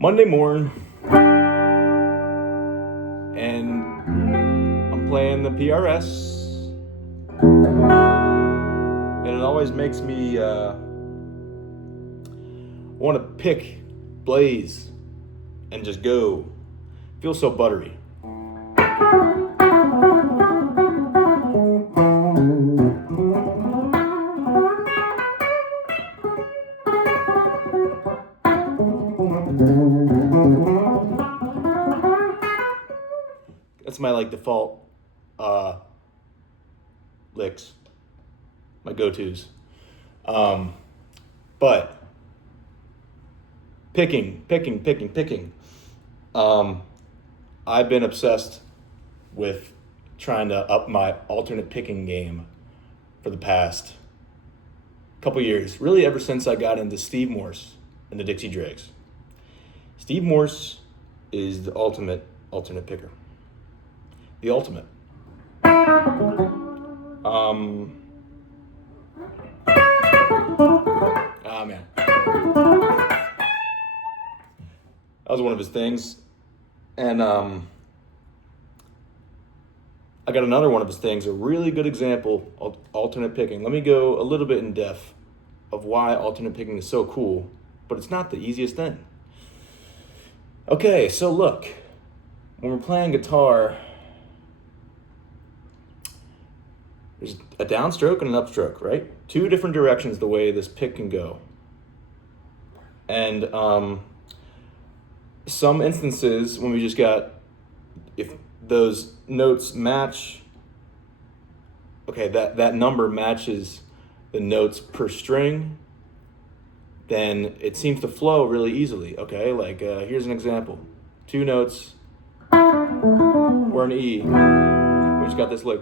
Monday morning, and I'm playing the PRS, and it always makes me want to pick Blaze and just go. Feels so buttery. That's my default licks, my go-tos. But picking. I've been obsessed with trying to up my alternate picking game for the past couple years. Really, ever since I got into Steve Morse and the Dixie Dregs. Steve Morse is the ultimate alternate picker. The ultimate. Man. That was one of his things. And I got another one of his things, a really good example of alternate picking. Let me go a little bit in depth of why alternate picking is so cool, but it's not the easiest thing. Okay, so look, when we're playing guitar, there's a downstroke and an upstroke, right? Two different directions the way this pick can go. And some instances when we just got, if those notes match, okay, that number matches the notes per string, then it seems to flow really easily, okay? Here's an example. Two notes, we're an E, we just got this lick.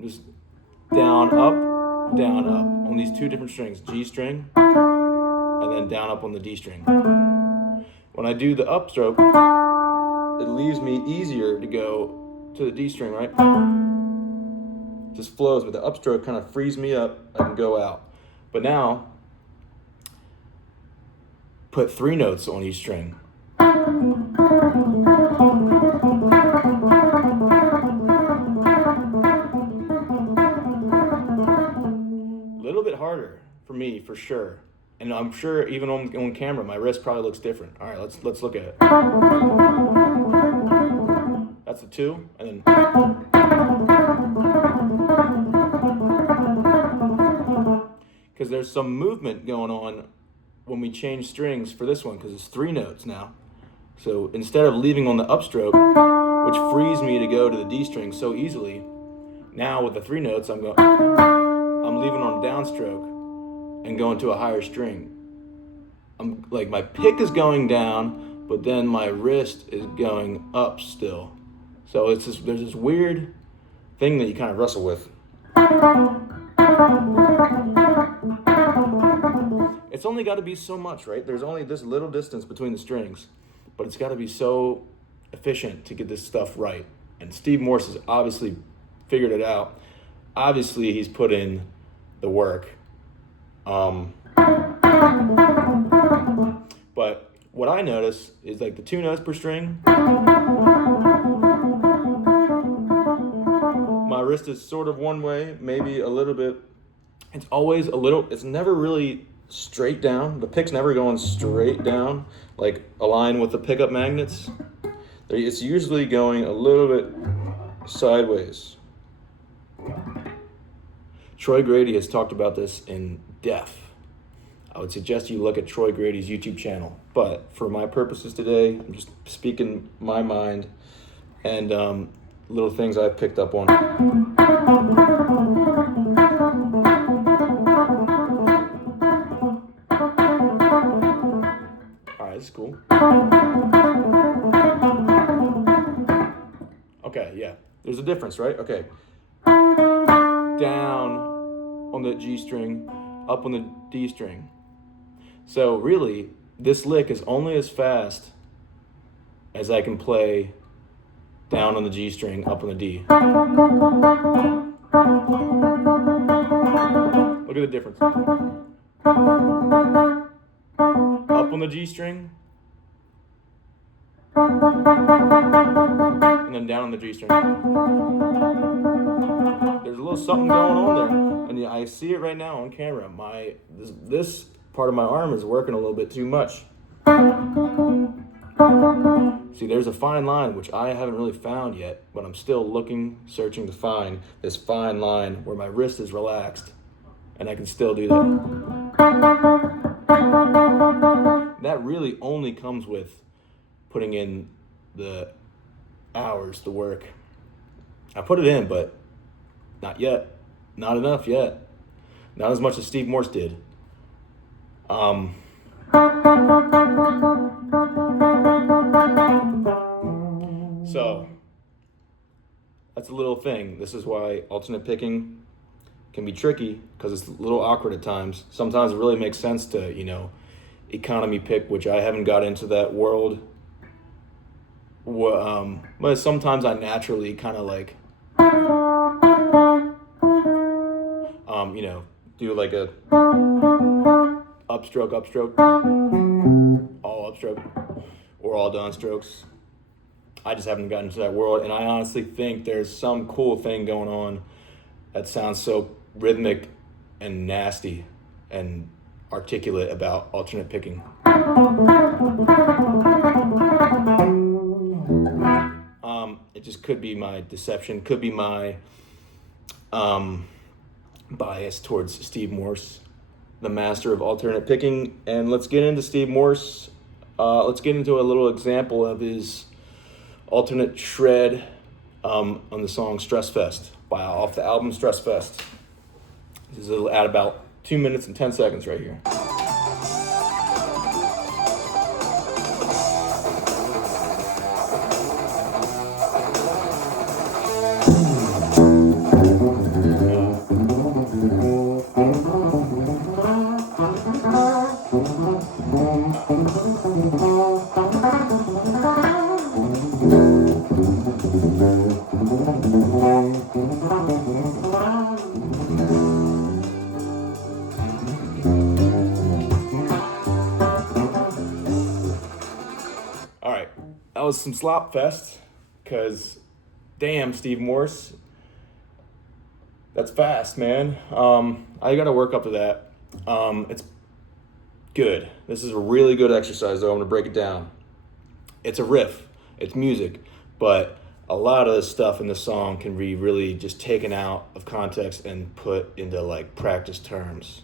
Just down, up on these two different strings, G string, and then down, up on the D string. When I do the upstroke, it leaves me easier to go to the D string, right? Just flows, but the upstroke kind of frees me up. I can go out. But now, put three notes on each string. A little bit harder for me, for sure. And I'm sure even on camera, my wrist probably looks different. All right, let's look at it. That's the two, and then. Because there's some movement going on when we change strings for this one, because it's three notes now. So instead of leaving on the upstroke, which frees me to go to the D string so easily, now with the three notes, I'm leaving on a downstroke and going to a higher string. My pick is going down, but then my wrist is going up still. So there's this weird thing that you kind of wrestle with. It's only got to be so much, right? There's only this little distance between the strings, but it's got to be so efficient to get this stuff right. And Steve Morse has obviously figured it out. Obviously, he's put in the work. But what I notice is the two notes per string, my wrist is sort of one way, maybe a little bit. It's always it's never really straight down. The pick's never going straight down, aligned with the pickup magnets. It's usually going a little bit sideways. Troy Grady has talked about this in depth. I would suggest you look at Troy Grady's YouTube channel. But for my purposes today, I'm just speaking my mind and little things I've picked up on. All right, this is cool. Okay, yeah. There's a difference, right? Okay. Down on the G string, up on the D string. So really, this lick is only as fast as I can play down on the G string, up on the D. Look at the difference. up on the G string, and then down on the G string. There's a little something going on there, and yeah, I see it right now on camera. This part of my arm is working a little bit too much. See, there's a fine line which I haven't really found yet, but I'm still searching to find this fine line where my wrist is relaxed, and I can still do that. That really only comes with putting in the hours, the work. I put it in, but not yet. Not enough yet. Not as much as Steve Morse did. So, that's a little thing. This is why alternate picking can be tricky, because it's a little awkward at times. Sometimes it really makes sense to, economy pick, which I haven't got into that world. But sometimes I naturally kind of like, do like a upstroke, all upstroke, or all downstrokes. I just haven't gotten into that world, and I honestly think there's some cool thing going on that sounds so rhythmic and nasty and articulate about alternate picking. It just could be my deception, could be my bias towards Steve Morse, the master of alternate picking. And let's get into Steve Morse. Let's get into a little example of his alternate shred on the song Stress Fest off the album Stress Fest. This is at about 2 minutes and 10 seconds right here. That was some slop fest, because damn, Steve Morse, that's fast, man. I gotta work up to that. It's good. This is a really good exercise, though. I'm gonna break it down. It's a riff, it's music, but a lot of the stuff in the song can be really just taken out of context and put into like practice terms.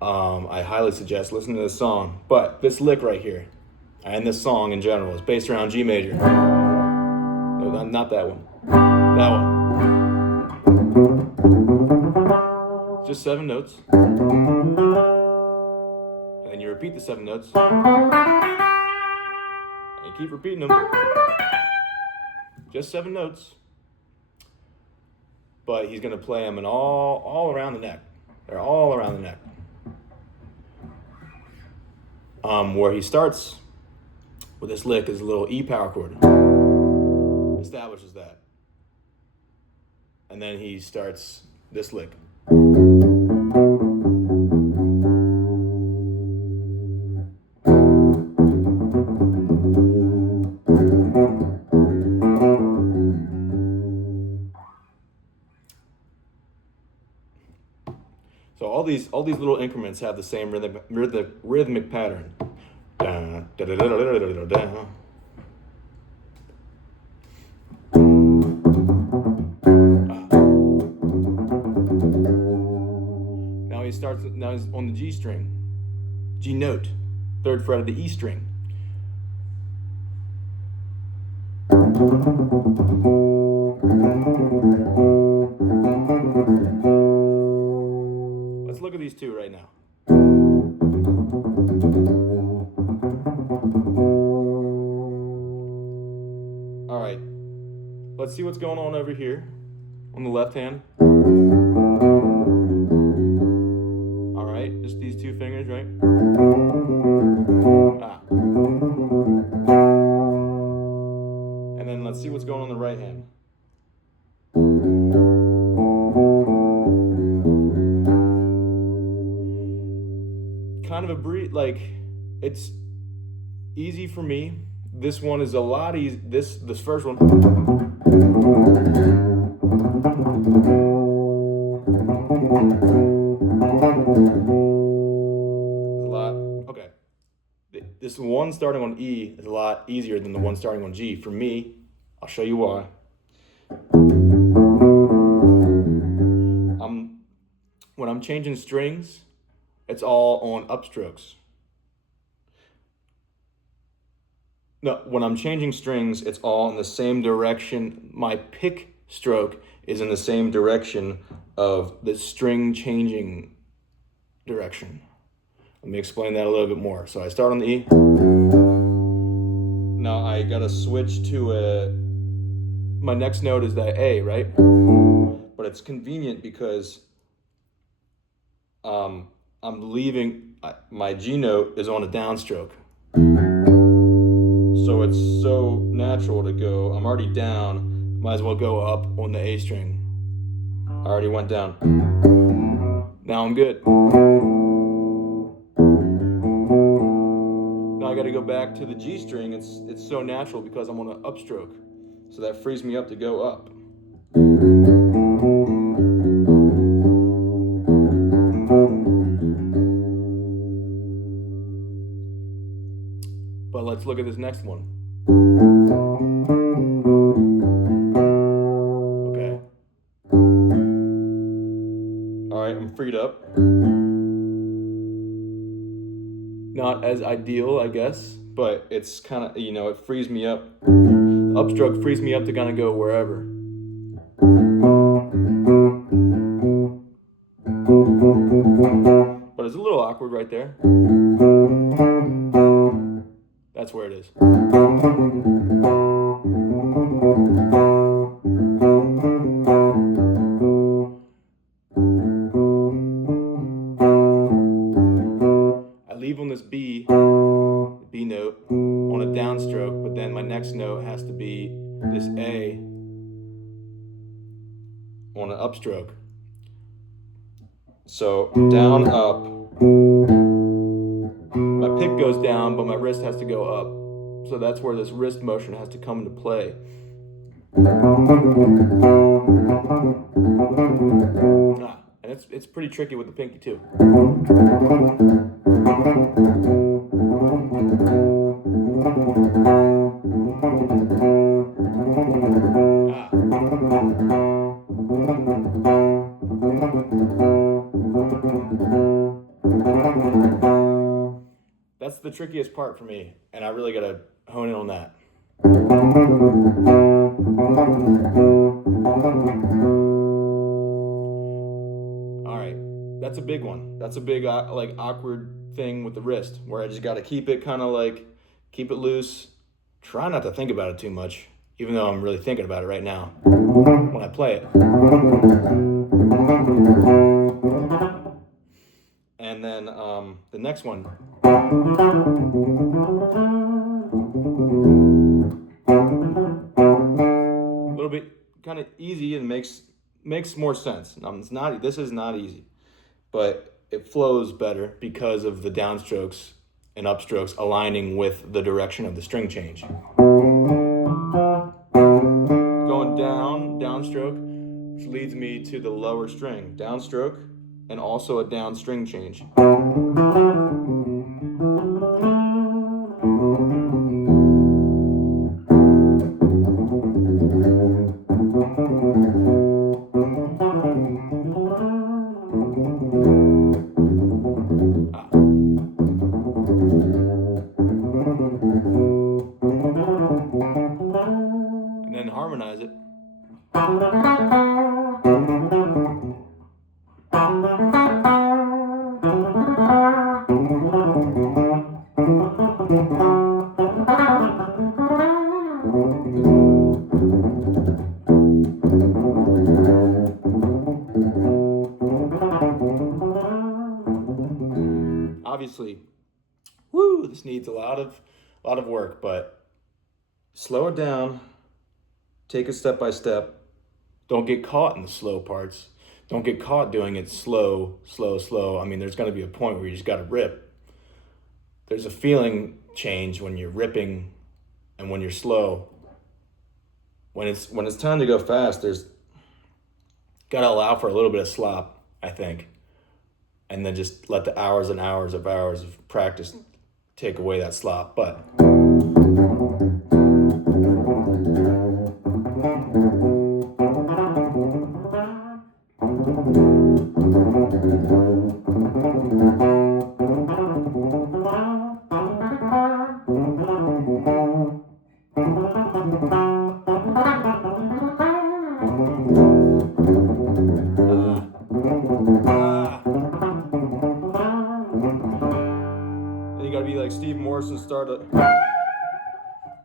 I highly suggest listening to this song, but this lick right here, and this song in general, is based around G major. No, not that one. That one. Just 7 notes. And then you repeat the 7 notes. And you keep repeating them. Just 7 notes. But he's going to play them all around the neck. They're all around the neck. Where he starts with this lick is a little E power chord. Establishes that. And then he starts this lick. So all these little increments have the same rhythmic pattern. Now he's on the G string, G note, 3rd fret of the E string. Let's look at these two right now. All right, let's see what's going on over here on the left hand. All right, just these 2 fingers, right? And then let's see what's going on the right hand. kind of a breed, like it's easy for me. This one is a lot easy. This first one is a lot. Okay, this one starting on E is a lot easier than the one starting on G for me. I'll show you why. When I'm changing strings, it's all on upstrokes. No, when I'm changing strings, it's all in the same direction. My pick stroke is in the same direction of the string changing direction. Let me explain that a little bit more. So I start on the E. Now I gotta switch to my next note is that A, right? But it's convenient because I'm leaving, my G note is on a downstroke. So it's so natural to go, I'm already down, might as well go up on the A string. I already went down. Now I'm good. Now I gotta go back to the G string. It's so natural because I'm on an upstroke. So that frees me up to go up. But let's look at this next one. Okay. All right, I'm freed up. Not as ideal, I guess, but it's kind of, it frees me up. The upstroke frees me up to kind of go wherever. But it's a little awkward right there. That's where it is. I leave on this B note on a downstroke, but then my next note has to be this A on an upstroke. So down, up. My pick goes down, but my wrist has to go up. So that's where this wrist motion has to come into play. And it's pretty tricky with the pinky too. That's the trickiest part for me, and I really gotta hone in on that. All right, that's a big one. That's a big awkward thing with the wrist, where I just gotta keep it keep it loose. Try not to think about it too much, even though I'm really thinking about it right now when I play it. And then the next one. A little bit kind of easy and makes more sense. This is not easy, but it flows better because of the downstrokes and upstrokes aligning with the direction of the string change. Going down, downstroke, which leads me to the lower string. Downstroke, and also a down string change. And then harmonize it. Obviously, this needs a lot of work, but slow it down, take it step by step. Don't get caught in the slow parts. Don't get caught doing it slow. I mean, there's going to be a point where you just got to rip. there's a feeling change when you're ripping and when you're slow. When it's time to go fast, there's gotta allow for a little bit of slop, I think, and then just let the hours and hours of practice take away that slop. But then you gotta be like Steve Morris and start to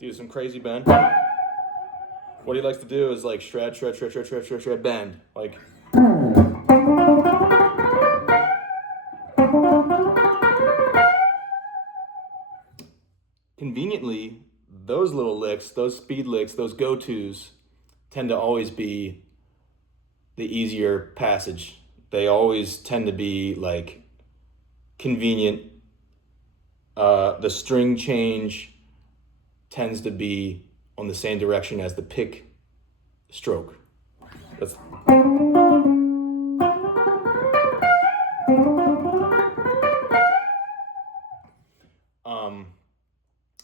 do some crazy bend. What he likes to do is like shred, bend. Like, conveniently, those little licks, those speed licks, those go-tos tend to always be the easier passage. They always tend to be like convenient. The string change tends to be on the same direction as the pick stroke. That's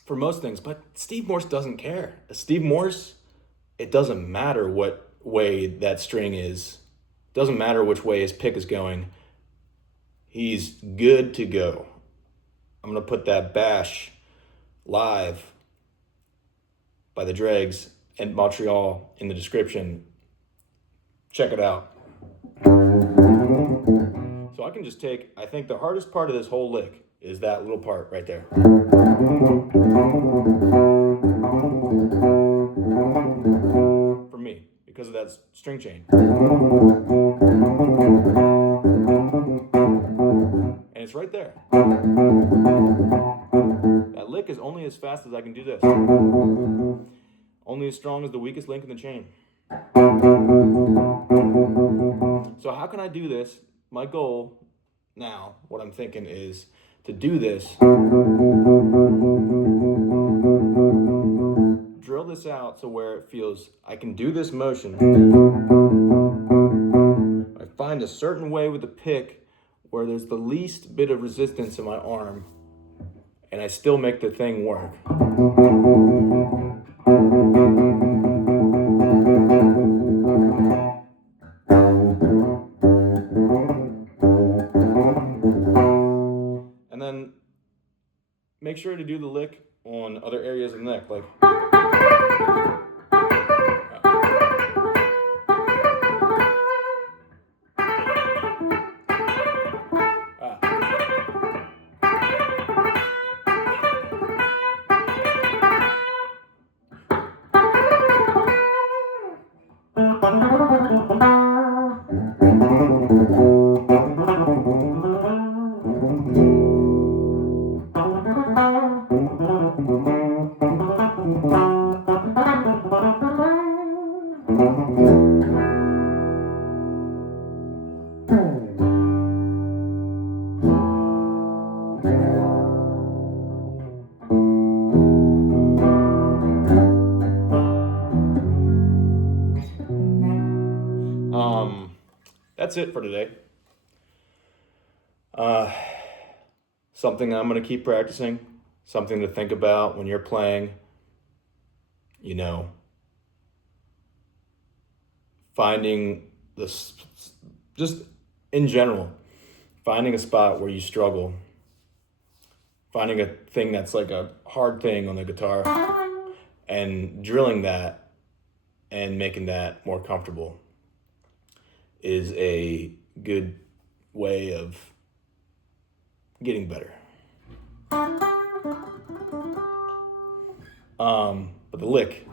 for most things, but Steve Morse doesn't care. Steve Morse, it doesn't matter what way that string is. Doesn't matter which way his pick is going. He's good to go. I'm gonna put that bash live by the Dregs in Montreal in the description. Check it out. So I can just take, I think the hardest part of this whole lick is that little part right there. For me, because of that string chain. And it's right there. That lick is only as fast as I can do this. Only as strong as the weakest link in the chain. So how can I do this? My goal now, what I'm thinking is to do this, drill this out so where it feels, I can do this motion. I find a certain way with the pick where there's the least bit of resistance in my arm, and I still make the thing work. And then make sure to do the lick on other areas of the neck, like that's it for today. Something I'm going to keep practicing, something to think about when you're playing, you know, finding this, just in general, finding a spot where you struggle, finding a thing that's like a hard thing on the guitar and drilling that and making that more comfortable is a good way of getting better. But the lick